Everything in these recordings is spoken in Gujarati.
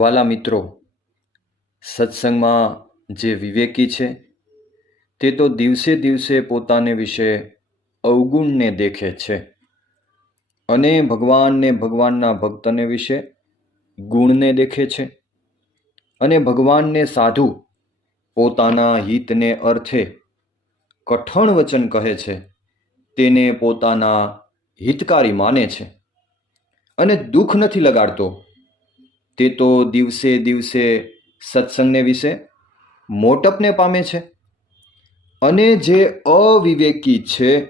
વાલા મિત્રો, સત્સંગમાં જે વિવેકી છે તે તો દિવસે દિવસે પોતાને વિશે અવગુણને દેખે છે અને ભગવાનને ભગવાનના ભક્તને વિશે ગુણને દેખે છે અને ભગવાનને સાધુ પોતાના હિતને અર્થે કઠણ વચન કહે છે તેને પોતાના હિતકારી માને છે અને દુઃખ નથી લગાડતો. તે તો દિવસે દિવસે સત્સંગને વિશે મોટપને પામે છે. અને જે અવિવેકી છે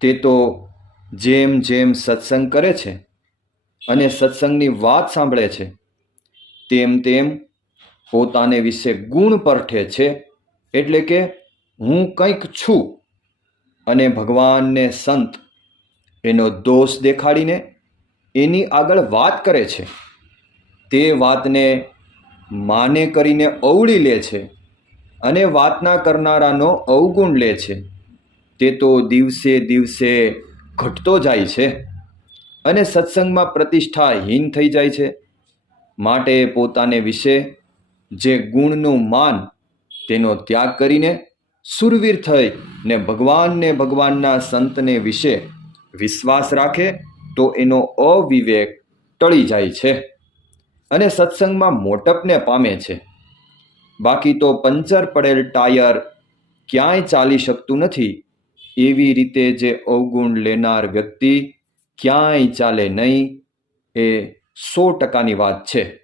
તે તો જેમ જેમ સત્સંગ કરે છે અને સત્સંગની વાત સાંભળે છે તેમ તેમ પોતાને વિશે ગુણ પરઠે છે. એટલે કે હું કંઈક છું અને ભગવાનને સંત એનો દોષ દેખાડીને એની આગળ વાત કરે છે. તે વાતને માને કરીને અવળી લે છે અને વાતના કરનારાનો અવગુણ લે છે. તે તો દિવસે દિવસે ઘટતો જાય છે અને સત્સંગમાં પ્રતિષ્ઠાહીન થઈ જાય છે. માટે પોતાને વિશે જે ગુણનું માન તેનો ત્યાગ કરીને સુરવીર થઈ ને ભગવાનને ભગવાનના સંતને વિશે વિશ્વાસ રાખે તો એનો અવિવેક ટળી જાય છે અને સત્સંગમાં મોટપને પામે છે. બાકી તો પંચર પડેલ ટાયર ક્યાંય ચાલી શકતું નથી. એવી રીતે જે અવગુણ લેનાર વ્યક્તિ ક્યાંય ચાલે નહીં એ 100%ની વાત છે.